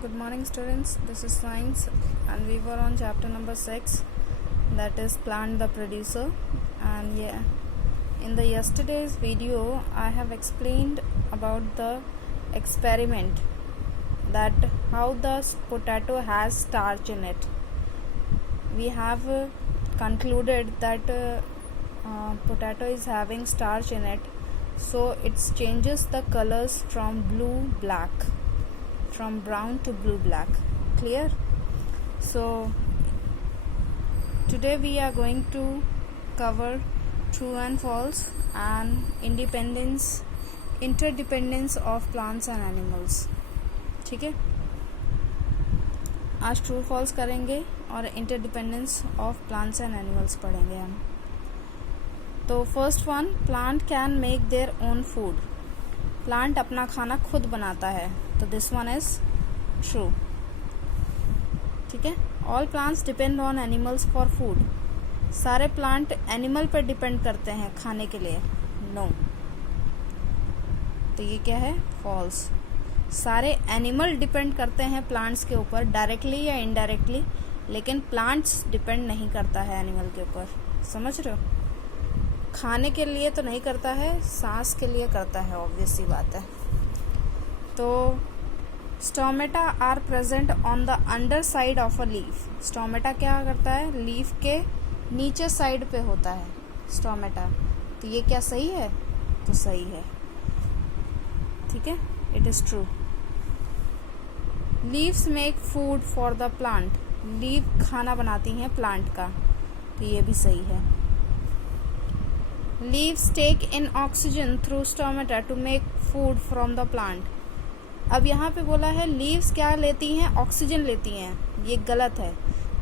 Good morning students, this is science and we were on chapter number 6, that is plant the producer. And yeah, in the yesterday's video I have explained about the experiment, that how the potato has starch in it. We have concluded that potato is having starch in it, so it changes the colors from blue black, from brown to blue black. Clear? So today we are going to cover true and false and interdependence of plants and animals. ठीक है, आज true false करेंगे और interdependence of plants and animals पढ़ेंगे हम. तो first one, plant can make their own food. Plant अपना खाना खुद बनाता है, तो दिस वन इज ट्रू. ठीक है. All plants depend on animals for food. सारे प्लांट एनिमल पर डिपेंड करते हैं खाने के लिए. नो. तो ये क्या है? फॉल्स. सारे एनिमल डिपेंड करते हैं प्लांट्स के ऊपर, डायरेक्टली या इनडायरेक्टली, लेकिन प्लांट्स डिपेंड नहीं करता है एनिमल के ऊपर. समझ रहे हो? खाने के लिए तो नहीं करता है, सांस के लिए करता है, ऑब्वियस सी बात है. तो stomata are present on the underside of a leaf. Stomata क्या करता है? लीफ के नीचे साइड पे होता है स्टोमेटा. तो ये क्या सही है? तो सही है. ठीक है, it is true. Leaves make food for the plant. Leave खाना बनाती हैं प्लांट का, तो ये भी सही है. Leaves take in oxygen through stomata to make food from the plant. अब यहाँ पे बोला है लीव्स क्या लेती हैं? ऑक्सीजन लेती हैं. ये गलत है.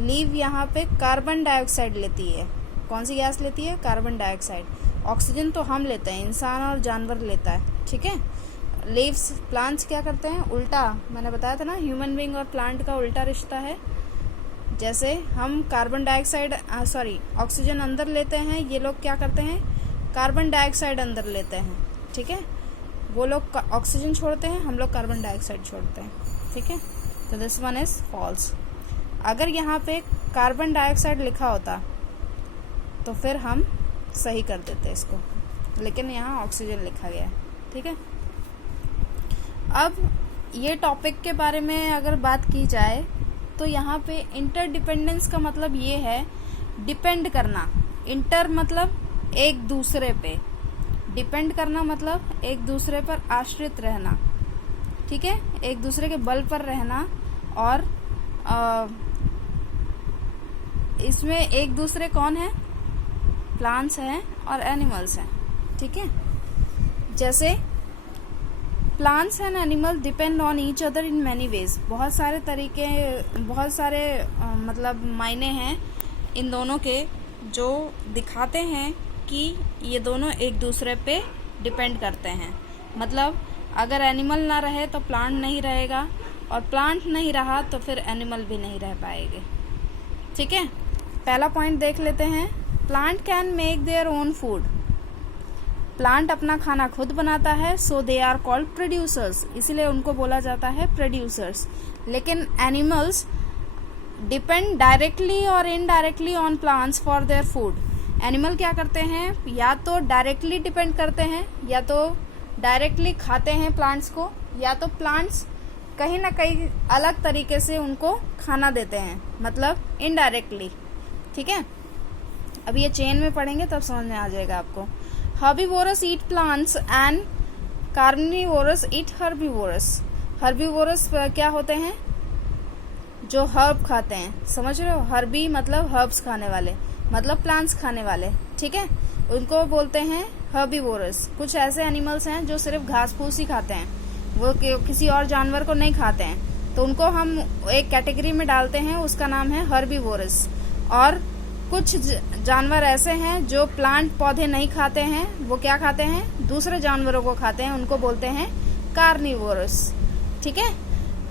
लीव यहाँ पे कार्बन डाइऑक्साइड लेती है. कौन सी गैस लेती है? Carbon dioxide. ऑक्सीजन तो हम लेते हैं, इंसान और जानवर लेता है. ठीक है. लीव्स, प्लांट्स क्या करते हैं? उल्टा. मैंने बताया था ना, ह्यूमन बीइंग और प्लांट का उल्टा रिश्ता है. जैसे हम कार्बन डाइऑक्साइड ऑक्सीजन अंदर लेते हैं, ये लोग क्या करते हैं? कार्बन डाइऑक्साइड अंदर लेते हैं. ठीक है. वो लोग ऑक्सीजन छोड़ते हैं, हम लोग कार्बन डाइऑक्साइड छोड़ते हैं. ठीक है. तो दिस वन इज फॉल्स. अगर यहाँ पे कार्बन डाइऑक्साइड लिखा होता तो फिर हम सही कर देते इसको, लेकिन यहाँ ऑक्सीजन लिखा गया है. ठीक है. अब ये टॉपिक के बारे में अगर बात की जाए तो यहाँ पे इंटरडिपेंडेंस का मतलब ये है डिपेंड करना. इंटर मतलब एक दूसरे पे, डिपेंड करना मतलब एक दूसरे पर आश्रित रहना. ठीक है. एक दूसरे के बल पर रहना. और इसमें एक दूसरे कौन है? प्लांट्स हैं और एनिमल्स हैं. ठीक है. जैसे plants and animal depend on each other in many ways. बहुत सारे तरीके, बहुत सारे मतलब मायने हैं इन दोनों के, जो दिखाते हैं कि ये दोनों एक दूसरे पे डिपेंड करते हैं. मतलब अगर एनिमल ना रहे तो प्लांट नहीं रहेगा, और प्लांट नहीं रहा तो फिर एनिमल भी नहीं रह पाएंगे. ठीक है. पहला पॉइंट देख लेते हैं. Plant can make their own food. Plant अपना खाना खुद बनाता है, सो दे आर कॉल्ड प्रोड्यूसर्स. इसीलिए उनको बोला जाता है प्रोड्यूसर्स. लेकिन एनिमल्स डिपेंड डायरेक्टली और indirectly on plants for their food. Animal क्या करते हैं? या तो डायरेक्टली डिपेंड करते हैं, या तो डायरेक्टली खाते हैं प्लांट्स को, या तो प्लांट्स कहीं ना कहीं अलग तरीके से उनको खाना देते हैं, मतलब इनडायरेक्टली. ठीक है. अब ये चेन में पढ़ेंगे तब समझ में आ जाएगा आपको. Herbivores eat plants and carnivores eat herbivores. Herbivores क्या होते हैं? जो हर्ब खाते हैं. समझ रहे हो? हर्बी मतलब हर्ब्स खाने वाले, मतलब प्लांट्स खाने वाले. ठीक है. उनको बोलते हैं हर्बीवोरस. कुछ ऐसे एनिमल्स हैं जो सिर्फ घास फूस ही खाते हैं, वो किसी और जानवर को नहीं खाते हैं, तो उनको हम एक कैटेगरी में डालते हैं, उसका नाम है हर्बीवोरस. और कुछ जानवर ऐसे हैं जो प्लांट पौधे नहीं खाते हैं, वो क्या खाते हैं? दूसरे जानवरों को खाते हैं, उनको बोलते हैं कार्निवोरस. ठीक है.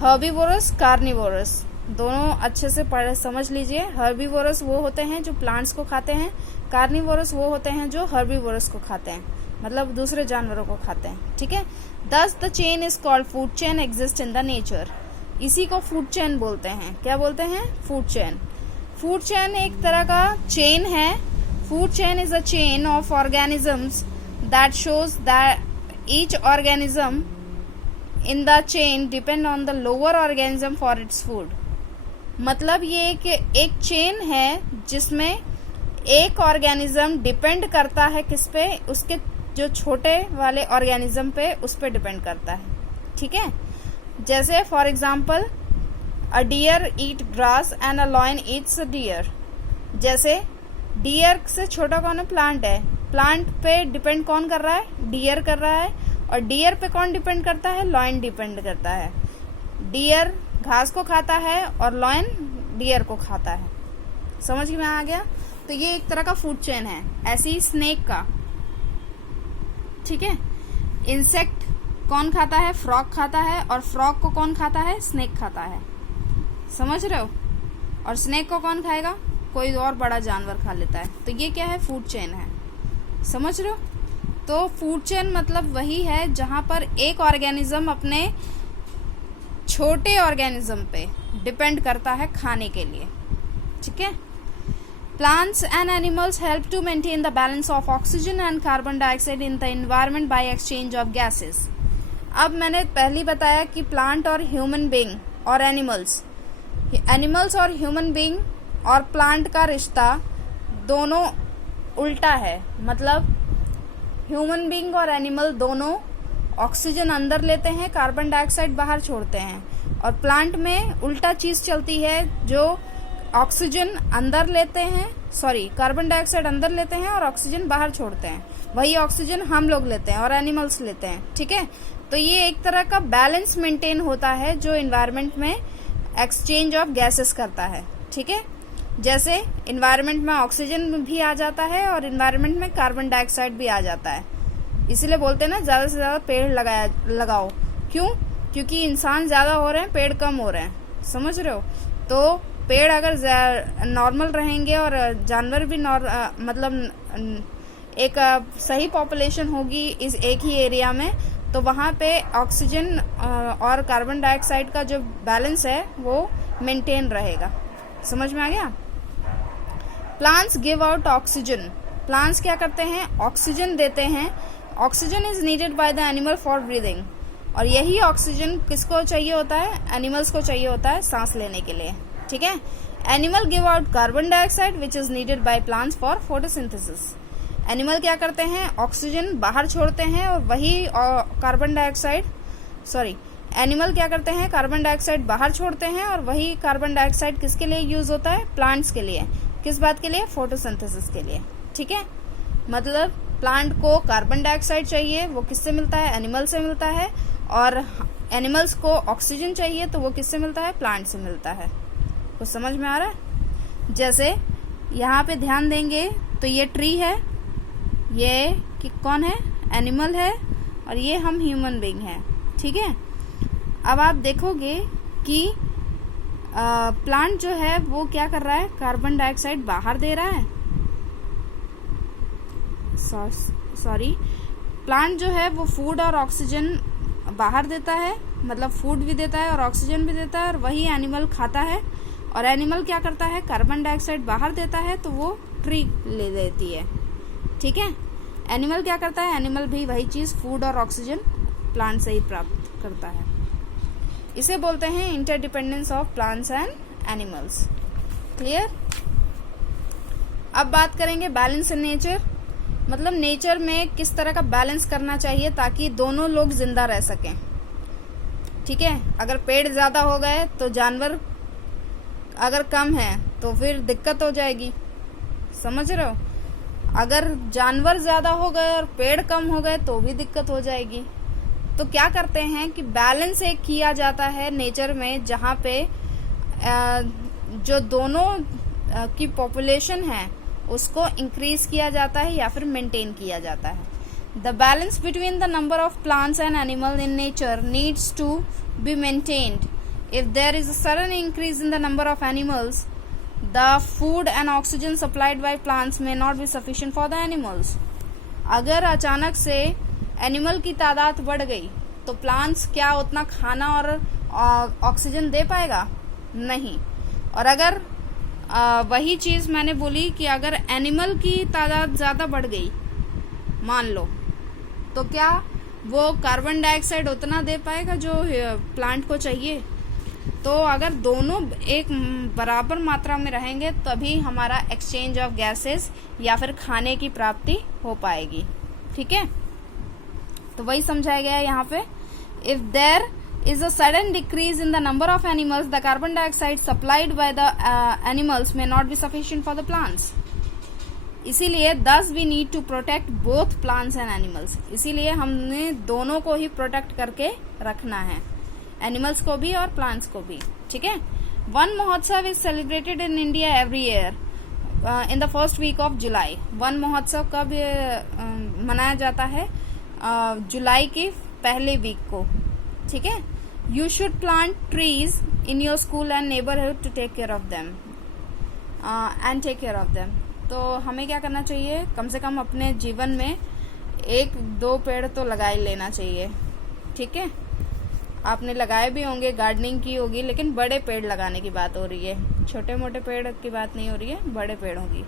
हर्बीवोरस, कार्निवोरस दोनों अच्छे से समझ लीजिए. हर्बीवोरस वो होते हैं जो प्लांट्स को खाते हैं, कार्निवोरस वो होते हैं जो हर्बीवोरस को खाते हैं, मतलब दूसरे जानवरों को खाते हैं. ठीक है. Thus the chain is called food chain exist in the nature. इसी को फूड चेन बोलते हैं। क्या बोलते हैं? Food chain. फूड चेन एक तरह का चेन है। Food chain is a chain of organisms that shows that each organism in the chain depend on the lower organism for its food. मतलब ये एक चेन है जिसमें एक ऑर्गेनिज्म डिपेंड करता है किस पे? उसके जो छोटे वाले ऑर्गेनिज्म पे, उस पे डिपेंड करता है। ठीक है? जैसे for example a deer eat grass and a lion eats a deer. जैसे डियर से छोटा कौन है? प्लांट है। प्लांट पे डिपेंड कौन कर रहा है? डियर कर रहा है। और डियर पे कौन डिपेंड करता है? लॉयन डिपेंड करता है। डियर घास को खाता है और लॉयन डियर को खाता है। समझ में आ गया? तो ये एक तरह का फूड चेन है। ऐसे ही स्नेक का। ठीक है? इंसेक्ट कौन खाता है? फ्रॉग खाता है। और फ्रॉग को कौन खाता है? स्नेक खाता है। समझ रहे हो? और स्नेक को कौन खाएगा? कोई और बड़ा जानवर खा लेता है। तो ये क्या है? फूड चेन है। समझ रहे हो? तो फूड चेन मतलब वही है जहां पर एक ऑर्गेनिज्म अपने छोटे ऑर्गेनिज्म पे डिपेंड करता है खाने के लिए। ठीक है? Plants and animals help to maintain the balance of oxygen and carbon dioxide in the environment by exchange of gases. अब मैंने पहले बताया कि प्लांट और ह्यूमन बीइंग और एनिमल्स और ह्यूमन बीइंग और प्लांट का रिश्ता दोनों उल्टा है। मतलब ह्यूमन बीइंग और एनिमल दोनों ऑक्सीजन अंदर लेते हैं, कार्बन डाइऑक्साइड बाहर छोड़ते हैं। और प्लांट में उल्टा चीज चलती है, जो ऑक्सीजन अंदर लेते हैं, कार्बन डाइऑक्साइड अंदर लेते हैं और ऑक्सीजन बाहर छोड़ते हैं। वही ऑक्सीजन हम लोग लेते हैं और एनिमल्स लेते हैं। ठीक है? तो ये एक तरह का बैलेंस मेंटेन होता है जो एनवायरनमेंट में एक्सचेंज ऑफ गैसेस करता है। ठीक है? जैसे एनवायरनमेंट में ऑक्सीजन भी आ जाता है और एनवायरनमेंट में कार्बन डाइऑक्साइड भी आ जाता है। इसीलिए बोलते हैं ना, ज्यादा से ज्यादा पेड़ लगाओ। क्यों? क्योंकि इंसान ज्यादा हो रहे हैं, पेड़ कम हो रहे हैं। समझ रहे हो? तो पेड़ अगर नॉर्मल रहेंगे और जानवर भी मतलब एक सही पॉपुलेशन होगी इस एक ही एरिया में, तो वहाँ पे ऑक्सीजन और कार्बन डाइऑक्साइड का जो बैलेंस है वो मेंटेन रहेगा। समझ में आ गया? Plants give out oxygen. Plants क्या करते हैं? ऑक्सीजन देते हैं। Oxygen is needed by the animal for breathing. और यही ऑक्सीजन किसको चाहिए होता है? एनिमल्स को चाहिए होता है सांस लेने के लिए। ठीक है? Animal give out carbon dioxide which is needed by plants for photosynthesis. Animal क्या करते हैं? ऑक्सीजन बाहर छोड़ते हैं और वही कार्बन डाइऑक्साइड एनिमल क्या करते हैं? कार्बन डाइऑक्साइड बाहर छोड़ते हैं और वही कार्बन डाइऑक्साइड किसके लिए यूज होता है? प्लांट्स के लिए। किस बात के लिए? फोटोसिंथेसिस के लिए। ठीक है? मतलब प्लांट को कार्बन डाइऑक्साइड चाहिए, वो किससे मिलता है? एनिमल से मिलता है। और एनिमल्स को ऑक्सीजन चाहिए, तो वो किससे मिलता है? प्लांट से मिलता है। कुछ समझ में आ रहा है? जैसे यहाँ पे ध्यान देंगे तो ये ट्री है, ये कि कौन है? एनिमल है, और ये हम ह्यूमन बीइंग हैं। ठीक है? अब आप देखोगे कि प्लांट जो है वो क्या कर रहा है? कार्बन डाइऑक्साइड बाहर दे रहा है। प्लांट जो है वो फूड और ऑक्सीजन बाहर देता है, मतलब फूड भी देता है और ऑक्सीजन भी देता है, और वही एनिमल खाता है। और एनिमल क्या करता है? कार्बन डाइऑक्साइड बाहर देता है, तो वो ट्री ले लेती है। ठीक है? एनिमल क्या करता है? एनिमल भी वही चीज फूड और ऑक्सीजन प्लांट से ही प्राप्त करता है। इसे बोलते हैं interdependence of plants and animals. Clear? अब बात करेंगे बैलेंस इन नेचर। मतलब नेचर में किस तरह का बैलेंस करना चाहिए ताकि दोनों लोग जिंदा रह सकें। ठीक है? अगर पेड़ ज्यादा हो गए तो जानवर अगर कम है तो फिर दिक्कत हो जाएगी। समझ रहे हो? अगर जानवर ज्यादा हो गए और पेड़ कम हो गए तो भी दिक्कत हो जाएगी। तो क्या करते हैं कि बैलेंस एक किया जाता है नेचर में, जहाँ पे जो दोनों की पॉपुलेशन है उसको इंक्रीज किया जाता है या फिर मेंटेन किया जाता है। The balance between the number of plants and animal in nature needs to be maintained. If there is a sudden increase in the number of animals, the food and oxygen supplied by plants may not be sufficient for the animals. अगर अचानक से animal की तादाद बढ़ गई तो plants क्या उतना खाना और ऑक्सीजन दे पाएगा? नहीं। और अगर वही चीज मैंने बोली कि अगर एनिमल की तादाद ज्यादा बढ़ गई मान लो, तो क्या वो कार्बन डाइऑक्साइड उतना दे पाएगा जो प्लांट को चाहिए? तो अगर दोनों एक बराबर मात्रा में रहेंगे तभी हमारा एक्सचेंज ऑफ गैसेस या फिर खाने की प्राप्ति हो पाएगी। ठीक है, तो वही समझाया गया है यहाँ पे। If there is a sudden decrease in the number of animals, the carbon dioxide supplied by the animals may not be sufficient for the plants. इसीलिए thus we need to protect both plants and animals. इसीलिए हमने दोनों को ही protect करके रखना है, animals को भी और प्लांट्स को भी। ठीक है। Van Mahotsav is celebrated in India every year in the first week of July. Van Mahotsav कब मनाया जाता है? जुलाई की पहले वीक को। ठीक है। You should plant trees in your school and neighbourhood to take care of them and take care of them. तो हमें क्या करना चाहिए? कम से कम अपने जीवन में 1-2 पेड़ तो लगा ही लेना चाहिए। ठीक है। आपने लगाए भी होंगे, गार्डनिंग की होगी, लेकिन बड़े पेड़ लगाने की बात हो रही है, छोटे मोटे पेड़ की बात नहीं हो रही है, बड़े पेड़ों की,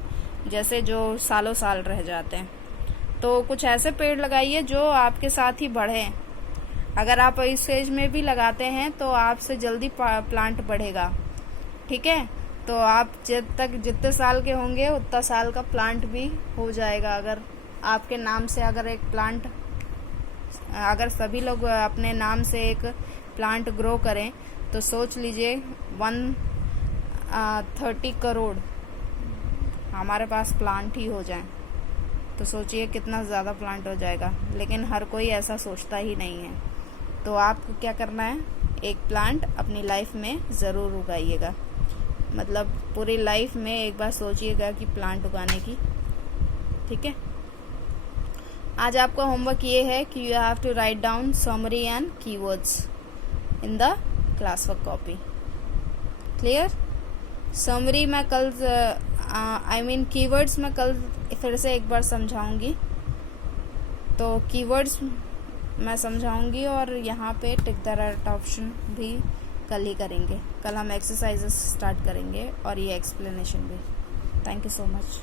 जैसे जो सालों साल रह जाते हैं। तो कुछ ऐसे पेड़ लगाइए जो आपके साथ ही बढ़े। अगर आप इस एज में भी लगाते हैं तो आपसे जल्दी प्लांट बढ़ेगा। ठीक है। तो आप जितने साल के होंगे उतना साल का प्लांट भी हो जाएगा। अगर आपके नाम से अगर एक प्लांट, अगर सभी लोग अपने नाम से एक प्लांट ग्रो करें तो सोच लीजिए 130 करोड़ हमारे पास प्लांट ही हो जाएं, तो सोचिए कितना ज़्यादा प्लांट हो जाएगा। लेकिन हर कोई ऐसा सोचता ही नहीं है। तो आपको क्या करना है? एक प्लांट अपनी लाइफ में ज़रूर उगाइएगा। मतलब पूरी लाइफ में एक बार सोचिएगा कि प्लांट उगाने की। ठीक है। आज आपका होमवर्क ये है कि you have to write down summary and keywords in the class work copy. Clear? Summary मैं कल कीवर्ड्स मैं कल फिर से एक बार समझाऊंगी। तो कीवर्ड्स मैं समझाऊंगी और यहाँ पे टिक द राइट ऑप्शन भी कल ही करेंगे। कल हम एक्सरसाइजेस स्टार्ट करेंगे और ये एक्सप्लेनेशन भी। Thank you so much.